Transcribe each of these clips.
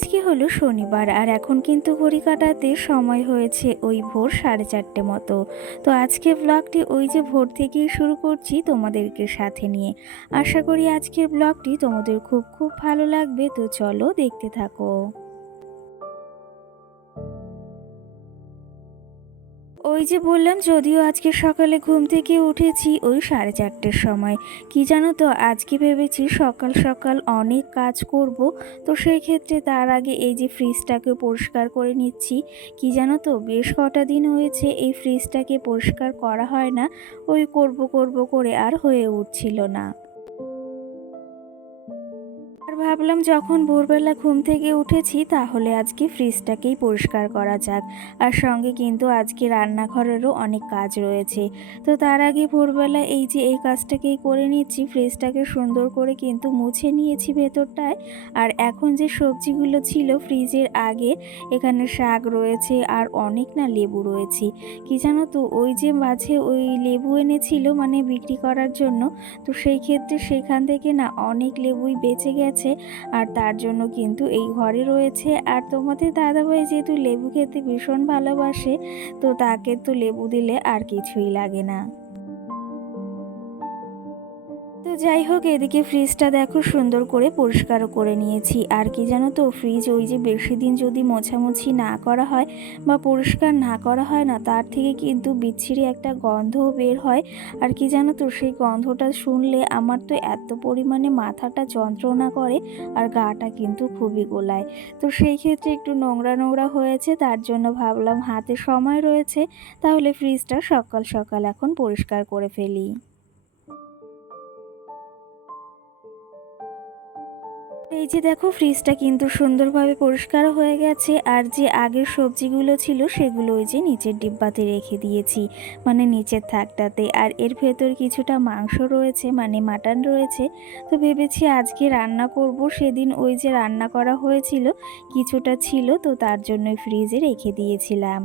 আজকে হলো শনিবার আর এখন কিন্তু ঘড়ি কাটাতে সময় হয়েছে ওই ভোর সাড়ে চারটে মতো। তো আজকে ব্লগটি ওই যে ভোর থেকেই শুরু করছি তোমাদেরকে সাথে নিয়ে। আশা করি আজকের ব্লগটি তোমাদের খুব খুব ভালো লাগবে, তো চলো দেখতে থাকো। ওই যে বললাম, যদিও আজকে সকালে ঘুম থেকে উঠেছি ওই সাড়ে চারটের সময়। কি জানো তো, আজকে ভেবেছি সকাল সকাল অনেক কাজ করব, তো সেই ক্ষেত্রে তার আগে এই যে ফ্রিজটাকে পরিষ্কার করে নিচ্ছি। কি জানো তো, বেশ কটা দিন হয়েছে এই ফ্রিজটাকে পরিষ্কার করা হয় না, ওই করব করব করে আর হয়ে উঠছিল না। ভাবলাম যখন ভোরবেলা ঘুম থেকে উঠেছি তাহলে আজকে ফ্রিজটাকেই পরিষ্কার করা যাক। আর সঙ্গে কিন্তু আজকে রান্নাঘরেরও অনেক কাজ রয়েছে। তো তার আগে ভোরবেলা এই যে এই কাজটাকেই করে নিচ্ছি, ফ্রিজটাকে সুন্দর করে কিন্তু মুছে নিয়েছি ভেতরটায়। আর এখন যে সবজিগুলো ছিল ফ্রিজের আগে, এখানে শাক রয়েছে আর অনেক না লেবু রয়েছে। কি জানো তো, ওই যে মাঝে ওই লেবু এনেছিল মানে বিক্রি করার জন্য, তো সেই ক্ষেত্রে সেখান থেকে না অনেক লেবুই বেঁচে গেছে। আর তার জন্য কিন্তু এই ঘরে রয়েছে। আর তোমাদের দাদাভাই যেহেতু লেবু খেতে ভীষণ ভালোবাসে, তো তাকে তো লেবু দিলে আর কিছুই লাগে না। যাই হোক, এদিকে ফ্রিজটা দেখো সুন্দর করে পরিষ্কারও করে নিয়েছি। আর কি জানো তো ফ্রিজ ওই যে বেশি দিন যদি মোছামুছি না করা হয় বা পরিষ্কার না করা হয় না, তার থেকে কিন্তু বিচ্ছিরি একটা গন্ধও বের হয়। আর কি জানো তো, সেই গন্ধটা শুনলে আমার তো এত পরিমাণে মাথাটা যন্ত্রণা করে আর গাটা কিন্তু খুবই গোলায়। তো সেই ক্ষেত্রে একটু নোংরা নোংরা হয়েছে, তার জন্য ভাবলাম হাতে সময় রয়েছে, তাহলে ফ্রিজটা সকাল সকাল এখন পরিষ্কার করে ফেলি। এই যে দেখো ফ্রিজটা কিন্তু সুন্দরভাবে পরিষ্কার হয়ে গেছে। আর যে আগের সবজিগুলো ছিল, সেগুলো ওই যে নিচের ডিব্বাতে রেখে দিয়েছি মানে নিচের থাকটাতে। আর এর ভেতর কিছুটা মাংস রয়েছে মানে মাটন রয়েছে। তো ভেবেছি আজকে রান্না করব। সেদিন ওই যে রান্না করা হয়েছিল, কিছুটা ছিল, তো তার জন্যই ফ্রিজে রেখে দিয়েছিলাম।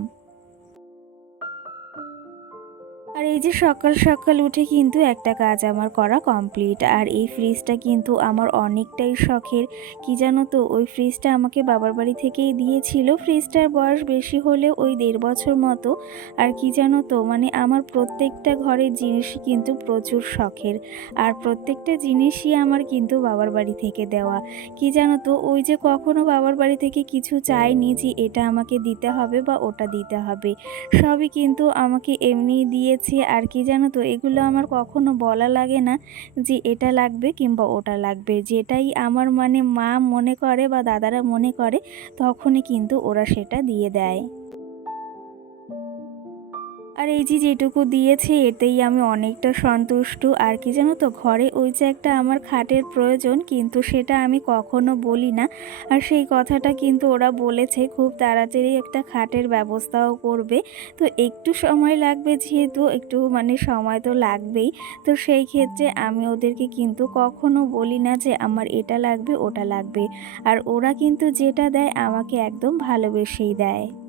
আর এই যে সকাল সকাল উঠে কিন্তু একটা কাজ আমার করা কমপ্লিট আর এই ফ্রিজটা কিন্তু আমার অনেকটাই শখের। কি জানো তো, ওই ফ্রিজটা আমাকে বাবার বাড়ি থেকেই দিয়েছিল। ফ্রিজটার বয়স বেশি হলে ওই দেড় বছর মতো। আর কি জানো তো মানে আমার প্রত্যেকটা ঘরের জিনিসই কিন্তু প্রচুর শখের। আর প্রত্যেকটা জিনিসই আমার কিন্তু বাবার বাড়ি থেকে দেওয়া। কি জানো তো, ওই যে কখনো বাবার বাড়ি থেকে কিছু চাইনি যে এটা আমাকে দিতে হবে বা ওটা দিতে হবে। সবই কিন্তু আমাকে এমনি দিয়েছে আর কি জানো তো, এগুলো আমার কখনো বলা লাগে না যে এটা লাগবে কিংবা ওটা লাগবে। যেটাই আমার মানে মা মনে করে বা দাদারা মনে করে, তখনই কিন্তু ওরা সেটা দিয়ে দেয়। আর এই যে যেটুকু দিয়েছে, এতেই আমি অনেকটা সন্তুষ্ট। আর কি জানো তো, ঘরে ওই যে একটা আমার খাটের প্রয়োজন, কিন্তু সেটা আমি কখনো বলি না। আর সেই কথাটা কিন্তু ওরা বলেছে, খুব তাড়াতাড়ি একটা খাটের ব্যবস্থাও করবে। তো একটু সময় লাগবে যেহেতু, একটু মানে সময় তো লাগবেই। তো সেই ক্ষেত্রে আমি ওদেরকে কিন্তু কখনো বলি না যে, আমার এটা লাগবে, ওটা লাগবে। আর ওরা কিন্তু যেটা দেয়, আমাকে একদম ভালোবেসেই দেয়।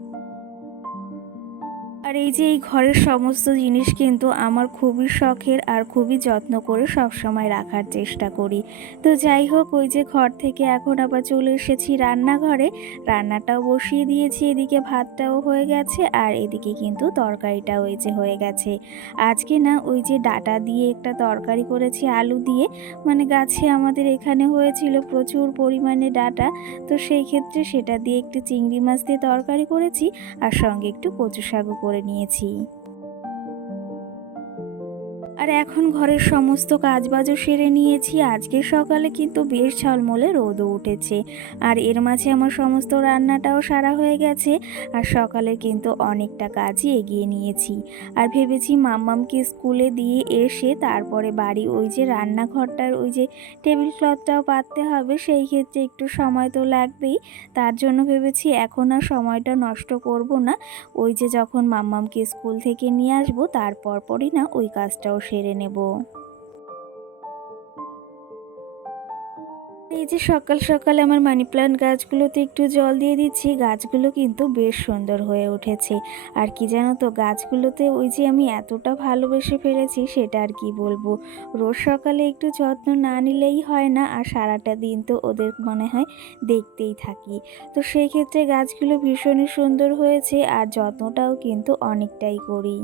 আর এই যে এই ঘরের সমস্ত জিনিস কিন্তু আমার খুবই শখের আর খুবই যত্ন করে সব সময় রাখার চেষ্টা করি। তো যাই হোক, ওই যে ঘর থেকে এখন আবার চলে এসেছি রান্নাঘরে। রান্নাটাও বসিয়ে দিয়েছি, এদিকে ভাতটাও হয়ে গেছে আর এদিকে কিন্তু তরকারিটাও এই যে হয়ে গেছে। আজকে না ওই যে ডাটা দিয়ে একটা তরকারি করেছি, আলু দিয়ে। মানে গাছে আমাদের এখানে হয়েছিল প্রচুর পরিমাণে ডাটা। তো সেই ক্ষেত্রে সেটা দিয়ে একটু চিংড়ি মাছ দিয়ে তরকারি করেছি আর সঙ্গে একটু কচু শাকও করে নিয়েছি। আর এখন ঘরের সমস্ত কাজবাজও সেরে নিয়েছি। আজকে সকালে কিন্তু বেশ ঝলমলে রোদও উঠেছে। আর এর মাঝে আমার সমস্ত রান্নাটাও সারা হয়ে গেছে। আর সকালে কিন্তু অনেকটা কাজই এগিয়ে নিয়েছি। আর ভেবেছি মাম্মামকে স্কুলে দিয়ে এসে তারপরে বাড়ি ওই যে রান্নাঘরটার ওই যে টেবিল ক্লথটাও পাততে হবে, সেই ক্ষেত্রে একটু সময় তো লাগবেই। তার জন্য ভেবেছি এখন আর সময়টা নষ্ট করব না। ওই যে যখন মাম্মামকে স্কুল থেকে নিয়ে আসব, তারপর পরই না ওই কাজটাও সেরে নেব। এই যে সকাল সকাল আমার মানি প্লান্ট গাছগুলোতে একটু জল দিয়ে দিচ্ছি, গাছগুলো কিন্তু বেশ সুন্দর হয়ে উঠেছে। আর কি জানো তো, গাছগুলোতে ওই যে আমি এতটা ভালোবেসে ফেলেছি সেটা আর কি বলব। রোজ সকালে একটু যত্ন না নিলেই হয় না, আর সারাটা দিন তো ওদের মনে হয় দেখতেই থাকি। তো সেই ক্ষেত্রে গাছগুলো ভীষণই সুন্দর হয়েছে, আর যত্নটাও কিন্তু অনেকটাই করি।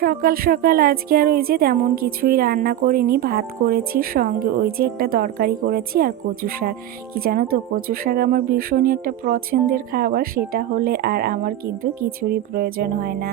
সকাল সকাল আজকে আর ওই যে তেমন কিছুই রান্না করিনি, ভাত করেছি, সঙ্গে ওই যে একটা তরকারি করেছি আর কচু শাক। কি জানো তো, কচু শাক আমার ভীষণই একটা পছন্দের খাবার, সেটা হলে আর আমার কিন্তু কিছুরই প্রয়োজন হয় না।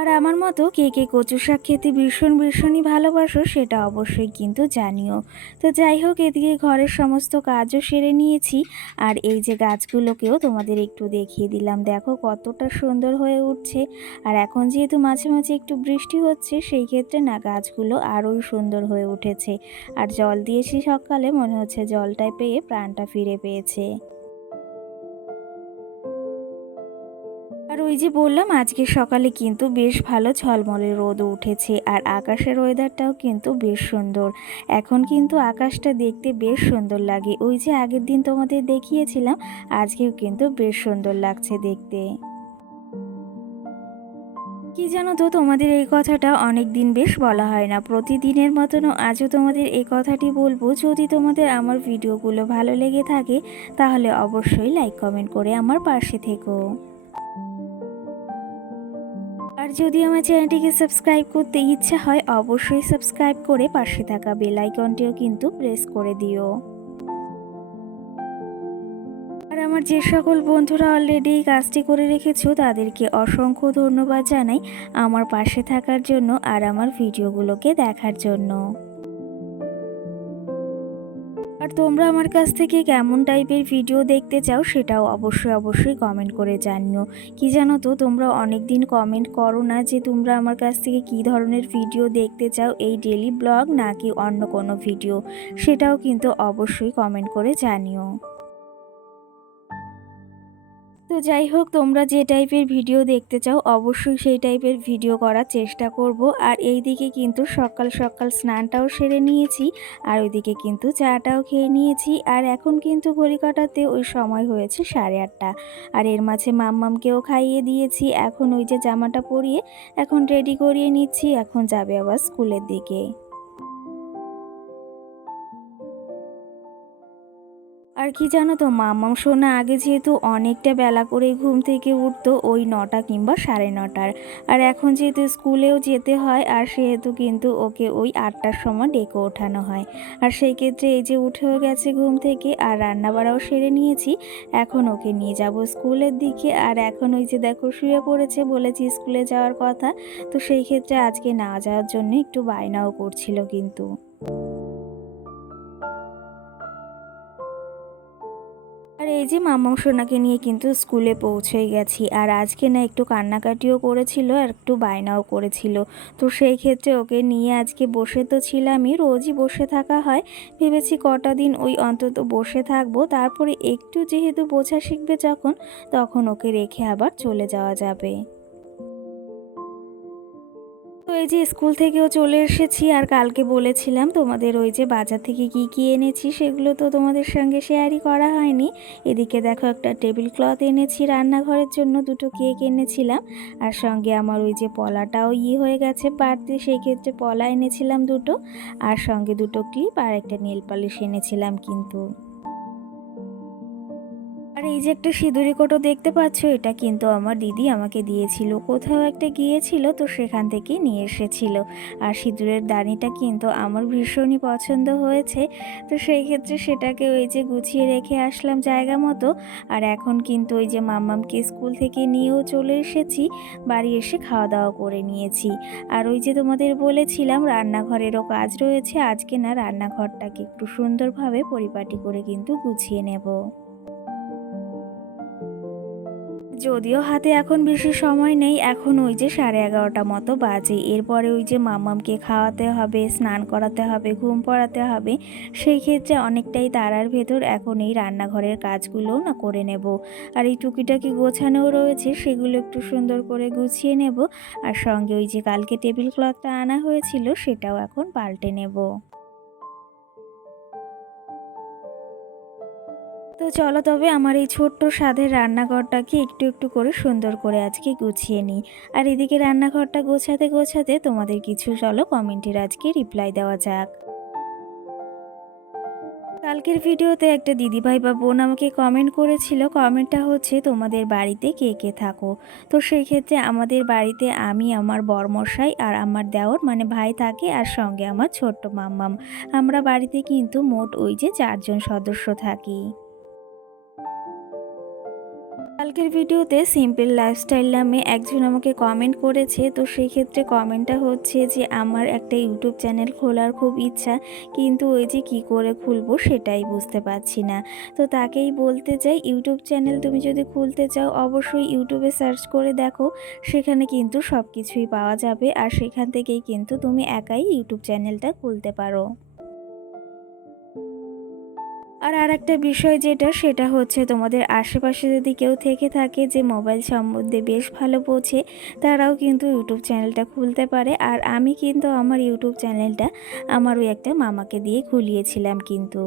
আর আমার মতো কে কে কচু শাক খেতে ভীষণ ভীষণই ভালোবাসো সেটা অবশ্যই কিন্তু জানিও। তো যাই হোক, এদিকে ঘরের সমস্ত কাজও সেরে নিয়েছি আর এই যে গাছগুলোকেও তোমাদের একটু দেখিয়ে দিলাম। দেখো কতটা সুন্দর হয়ে উঠছে আর এখন যেহেতু মাঝে মাঝে একটু বৃষ্টি হচ্ছে, সেই ক্ষেত্রে না গাছগুলো আরোই সুন্দর হয়ে উঠেছে। আর জল দিয়েছি সকালে, মনে হচ্ছে জলটায় পেয়ে প্রাণটা ফিরে পেয়েছে। ওই যে বললাম আজকে সকালে কিন্তু বেশ ভালো ঝলমলে রোদ উঠেছে আর আকাশের ওয়েদারটাও কিন্তু বেশ সুন্দর। এখন কিন্তু আকাশটা দেখতে বেশ সুন্দর লাগে। ওই যে আগের দিন তোমাদের দেখিয়েছিলাম, আজকেও কিন্তু বেশ সুন্দর লাগছে দেখতে। কি জানো তো, তোমাদের এই কথাটা অনেক দিন বেশ বলা হয় না। প্রতিদিনের মতনও আজও তোমাদের এই কথাটি বলব। যদি তোমাদের আমার ভিডিওগুলো ভালো লেগে থাকে, তাহলে অবশ্যই লাইক কমেন্ট করে আমার পাশে থেকো। আর যদি আমার চ্যানেলটিকে সাবস্ক্রাইব করতে ইচ্ছা হয়, অবশ্যই সাবস্ক্রাইব করে পাশে থাকা বেল আইকনটিও কিন্তু প্রেস করে দিও। আর আমার যে সকল বন্ধুরা অলরেডি এই কাজটি করে রেখেছো, তাদেরকে অসংখ্য ধন্যবাদ জানাই আমার পাশে থাকার জন্য আর আমার ভিডিওগুলোকে দেখার জন্য। তোমরা আমার কাছ থেকে কেমন টাইপের ভিডিও দেখতে চাও সেটাও অবশ্যই অবশ্যই কমেন্ট করে জানিও। কি জানো তো, তোমরা অনেক দিন কমেন্ট করো না যে তোমরা আমার কাছ থেকে কি ধরনের ভিডিও দেখতে চাও এই ডেলি ব্লগ নাকি অন্য কোনো ভিডিও, সেটাও কিন্তু অবশ্যই কমেন্ট করে জানিও। তো যাই হোক, তোমরা যে টাইপের ভিডিও দেখতে চাও, অবশ্যই সেই টাইপের ভিডিও করার চেষ্টা করব। আর এই দিকে কিন্তু সকাল সকাল স্নানটাও সেরে নিয়েছি, আর ওইদিকে কিন্তু চাটাও খেয়ে নিয়েছি। আর এখন কিন্তু ঘড়ি কাটাতে ওই সময় হয়েছে সাড়ে আটটা। আর এর মাঝে মাম্মামকেও খাইয়ে দিয়েছি। এখন ওই যে জামাটা পরিয়ে এখন রেডি করিয়ে নিচ্ছি, এখন যাবে আবার স্কুলের দিকে। কি জানো তো মামাম সোনা আগে যেহেতু অনেকটা বেলা করে ঘুম থেকে উঠতো, ওই নটা কিংবা সাড়ে নটার। আর এখন যেহেতু স্কুলেও যেতে হয়, আর সেহেতু কিন্তু ওকে ওই আটটার সময় ডেকে ওঠানো হয়। আর সেই ক্ষেত্রে এই যে উঠেও গেছে ঘুম থেকে, আর রান্নাবাড়াও সেরে নিয়েছি, এখন ওকে নিয়ে যাব স্কুলের দিকে। আর এখন ওই যে দেখো, শুয়ে পড়েছে বলেছি স্কুলে যাওয়ার কথা, তো সেই ক্ষেত্রে আজকে না যাওয়ার জন্য একটু বায়নাও করছিল কিন্তু। এই যে মামাম সোনাকে নিয়ে কিন্তু স্কুলে পৌঁছে গেছি। আর আজকে না একটু কান্নাকাটিও করেছিল আর একটু বায়নাও করেছিল। তো সেই ক্ষেত্রে ওকে নিয়ে আজকে বসে তো ছিলামই, রোজই বসে থাকা হয়। ভেবেছি কটা দিন ওই অন্তত বসে থাকব। তারপরে একটু যেহেতু বোঝা শিখবে যখন, তখন ওকে রেখে আবার চলে যাওয়া যাবে। তো এই যে স্কুল থেকেও চলে এসেছি আর কালকে বলেছিলাম তোমাদের ওই যে বাজার থেকে কি কি এনেছি সেগুলো তো তোমাদের সঙ্গে শেয়ারই করা হয়নি। এদিকে দেখো একটা টেবিল ক্লথ এনেছি রান্নাঘরের জন্য, দুটো কেক এনেছিলাম আর সঙ্গে আমার ওই যে পলাটাও ইয়ে হয়ে গেছে বাড়তে, সেই ক্ষেত্রে পলা এনেছিলাম দুটো আর সঙ্গে দুটো ক্লিপ আর একটা নেল পালিশ এনেছিলাম কিন্তু। আর এই যে একটা সিঁদুরি কোটো দেখতে পাচ্ছ, এটা কিন্তু আমার দিদি আমাকে দিয়েছিল। কোথাও একটা গিয়েছিল, তো সেখান থেকে নিয়ে এসেছিল। আর সিঁদুরের দানিটা কিন্তু আমার ভীষণই পছন্দ হয়েছে। তো সেই ক্ষেত্রে সেটাকে ওই যে গুছিয়ে রেখে আসলাম জায়গা মতো। আর এখন কিন্তু ওই যে মাম্মামকে স্কুল থেকে নিয়েও চলে এসেছি, বাড়ি এসে খাওয়া দাওয়া করে নিয়েছি। আর ওই যে তোমাদের বলেছিলাম, রান্নাঘরেরও কাজ রয়েছে। আজকে না, রান্নাঘরটাকে একটু সুন্দরভাবে পরিপাটি করে কিন্তু গুছিয়ে নেব। যদিও হাতে এখন বেশি সময় নেই, এখন ওই যে সাড়ে এগারোটা মতো বাজে। এরপরে ওই যে মামামকে খাওয়াতে হবে, স্নান করাতে হবে, ঘুম পড়াতে হবে, সেই ক্ষেত্রে অনেকটাই তারার ভেতর এখন এই রান্নাঘরের কাজগুলোও না করে নেব। আর এই টুকিটাকি গোছানোও রয়েছে, সেগুলো একটু সুন্দর করে গুছিয়ে নেব। আর সঙ্গে ওই যে কালকে টেবিল ক্লথটা আনা হয়েছিল, সেটাও এখন পাল্টে নেব। তো চলো তবে আমার এই ছোট্ট স্বাদের রান্নাঘরটাকে একটু একটু করে সুন্দর করে আজকে গুছিয়ে নিই। আর এদিকে রান্নাঘরটা গোছাতে গোছাতে তোমাদের কিছু চলো কমেন্টের আজকে রিপ্লাই দেওয়া যাক। কালকের ভিডিওতে একটা দিদিভাই বা বোন আমাকে কমেন্ট করেছিল। কমেন্টটা হচ্ছে, তোমাদের বাড়িতে কে কে থাকো? তো সেই ক্ষেত্রে আমাদের বাড়িতে আমি, আমার বরমশাই আর আমার দেওর মানে ভাই থাকে আর সঙ্গে আমার ছোট্ট মাম্মাম। আমরা বাড়িতে কিন্তু মোট ওই যে চারজন সদস্য থাকি। কালকের ভিডিওতে সিম্পল লাইফস্টাইল নামে একজন আমাকে কমেন্ট করেছে। তো সেই ক্ষেত্রে কমেন্টটা হচ্ছে যে, আমার একটা ইউটিউব চ্যানেল খোলার খুব ইচ্ছা, কিন্তু ওই যে কি করে খুলবো সেটাই বুঝতে পারছি না। তো তাকেই বলতে চাই, ইউটিউব চ্যানেল তুমি যদি খুলতে চাও, অবশ্যই ইউটিউবে সার্চ করে দেখো, সেখানে কিন্তু সব কিছুই পাওয়া যাবে। আর সেখান থেকেই কিন্তু তুমি একাই ইউটিউব চ্যানেলটা খুলতে পারো। আর আর একটা বিষয় যেটা, সেটা হচ্ছে তোমাদের আশেপাশে যদি কেউ থেকে থাকে যে মোবাইল সম্বন্ধে বেশ ভালো বোঝে, তারাও কিন্তু ইউটিউব চ্যানেলটা খুলতে পারে। আর আমি কিন্তু আমার ইউটিউব চ্যানেলটা আমার ওই একটা মামাকে দিয়ে খুলিয়েছিলাম কিন্তু।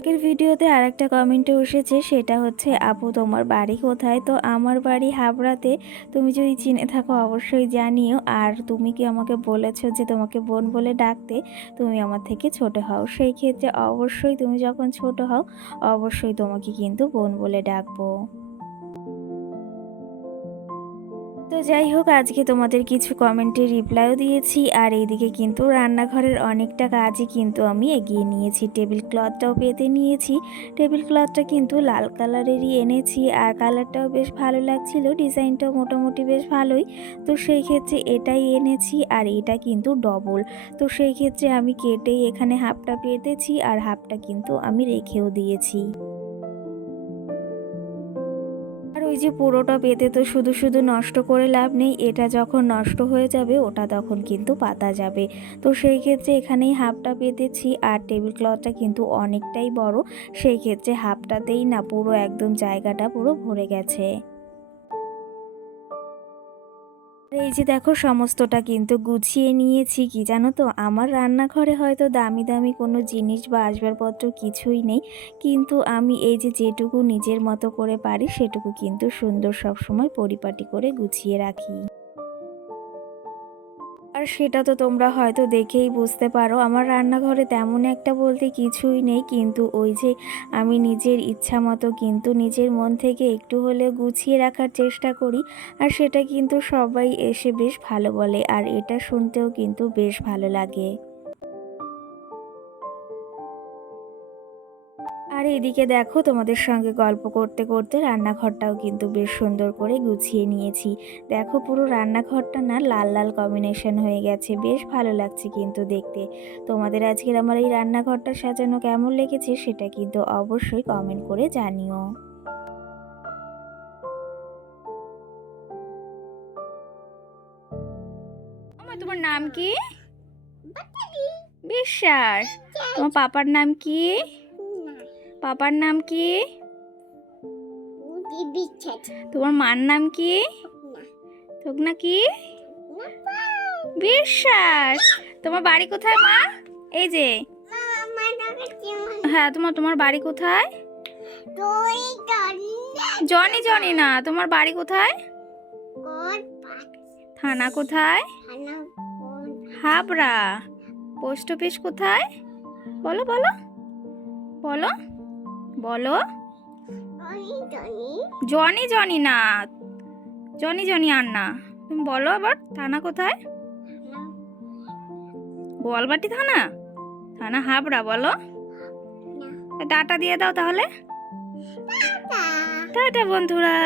কালকের ভিডিওতে আর একটা কমেন্টে এসেছে সেটা হচ্ছে, আপু, তোমার বাড়ি কোথায়? তো আমার বাড়ি হাবড়াতে, তুমি যদি চিনে থাকো অবশ্যই জানিও। আর তুমি কি আমাকে বলেছ যে তোমাকে বোন বলে ডাকতে, তুমি আমার থেকে ছোট হও। সেই ক্ষেত্রে অবশ্যই তুমি যখন ছোট হও, অবশ্যই তোমাকে কিন্তু বোন বলে ডাকবো। তো যাই হোক, আজকে তোমাদের কিছু কমেন্টে রিপ্লাইও দিয়েছি আর এইদিকে কিন্তু রান্নাঘরের অনেকটা কাজই কিন্তু আমি এগিয়ে নিয়েছি। টেবিল ক্লথটাও পেতে নিয়েছি। টেবিল ক্লথটা কিন্তু লাল কালারেরই এনেছি আর কালারটাও বেশ ভালো লাগছিল, ডিজাইনটাও মোটামুটি বেশ ভালোই। তো সেই ক্ষেত্রে এটাই এনেছি আর এটা কিন্তু ডবল। তো সেই ক্ষেত্রে আমি কেটেই এখানে হাফটা পেতেছি আর হাফটা কিন্তু আমি রেখেও দিয়েছি। ওই যে পুরোটা পেতে তো শুধু শুধু নষ্ট করে লাভ নেই, এটা যখন নষ্ট হয়ে যাবে, ওটা তখন কিন্তু পাতা যাবে। তো সেই ক্ষেত্রে এখানেই হাফটা পেতেছি, আর টেবিল ক্লথটা কিন্তু অনেকটাই বড়, সেই ক্ষেত্রে হাফটাতেই না পুরো একদম জায়গাটা পুরো ভরে গেছে। এই যে দেখো, সমস্তটা কিন্তু গুছিয়ে নিয়েছি কি জানো তো? আমার রান্নাঘরে হয়তো দামি দামি কোনো জিনিস বা আসবাবপত্র কিছুই নেই, কিন্তু আমি এই যে যেটুকু নিজের মতো করে পারি, সেটুকু কিন্তু সুন্দর সবসময় পরিপাটি করে গুছিয়ে রাখি। আর সেটা তো তোমরা হয়তো দেখেই বুঝতে পারো। আমার রান্নাঘরে তেমন একটা বলতে কিছুই নেই, কিন্তু ওই যে আমি নিজের ইচ্ছা মতো কিন্তু নিজের মন থেকে একটু হলে গুছিয়ে রাখার চেষ্টা করি, আর সেটা কিন্তু সবাই এসে বেশ ভালো বলে, আর এটা শুনতেও কিন্তু বেশ ভালো লাগে। আর এদিকে দেখো তোমাদের সঙ্গে গল্প করতে করতে রান্নাঘরটাও কিন্তু বেশ সুন্দর করে গুছিয়ে নিয়েছি। দেখো পুরো রান্নাঘরটা না লাল লাল কম্বিনেশন হয়ে গেছে। বেশ ভালো লাগছে কিন্তু দেখতে। তোমাদের আজকের আমার এই রান্নাঘরটা সাজানো কেমন লেগেছে সেটা কিন্তু অবশ্যই কমেন্ট করে জানিও। আমার তোমার নাম কি? বিশ্বাস। তোমার পাপার নাম কি? পাপার নাম কি? তোমার মার নাম কি? তোক না কি? বিশ্বাস। তোমার বাড়ি কোথায় মা? এই যে। হ্যাঁ তোমার তোমার বাড়ি কোথায়? জনি। জনি না তোমার বাড়ি কোথায়? থানা কোথায়? হাবড়া। পোস্ট অফিস কোথায়? বলো বলো। বলো। বলো। জনি জনি না। জনি জনি আর না। তুমি বলো আবার থানা কোথায়? গোয়ালবাটি থানা? থানা হাবড়া বলো। ডাটা দিয়ে দাও তাহলে। টাটা বন্ধুরা।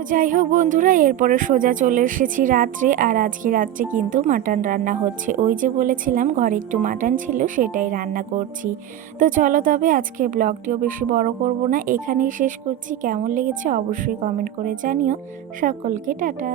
তো যাই হোক বন্ধুরা, এরপরে সোজা চলে এসেছি রাত্রে, আর আজকে রাত্রে কিন্তু মাটন রান্না হচ্ছে। ওই যে বলেছিলাম, ঘরে একটু মাটন ছিল, সেটাই রান্না করছি। তো চলো তবে আজকে ব্লগটিও বেশি বড় করব না, এখানেই শেষ করছি। কেমন লেগেছে অবশ্যই কমেন্ট করে জানিও। সকলকে টাটা।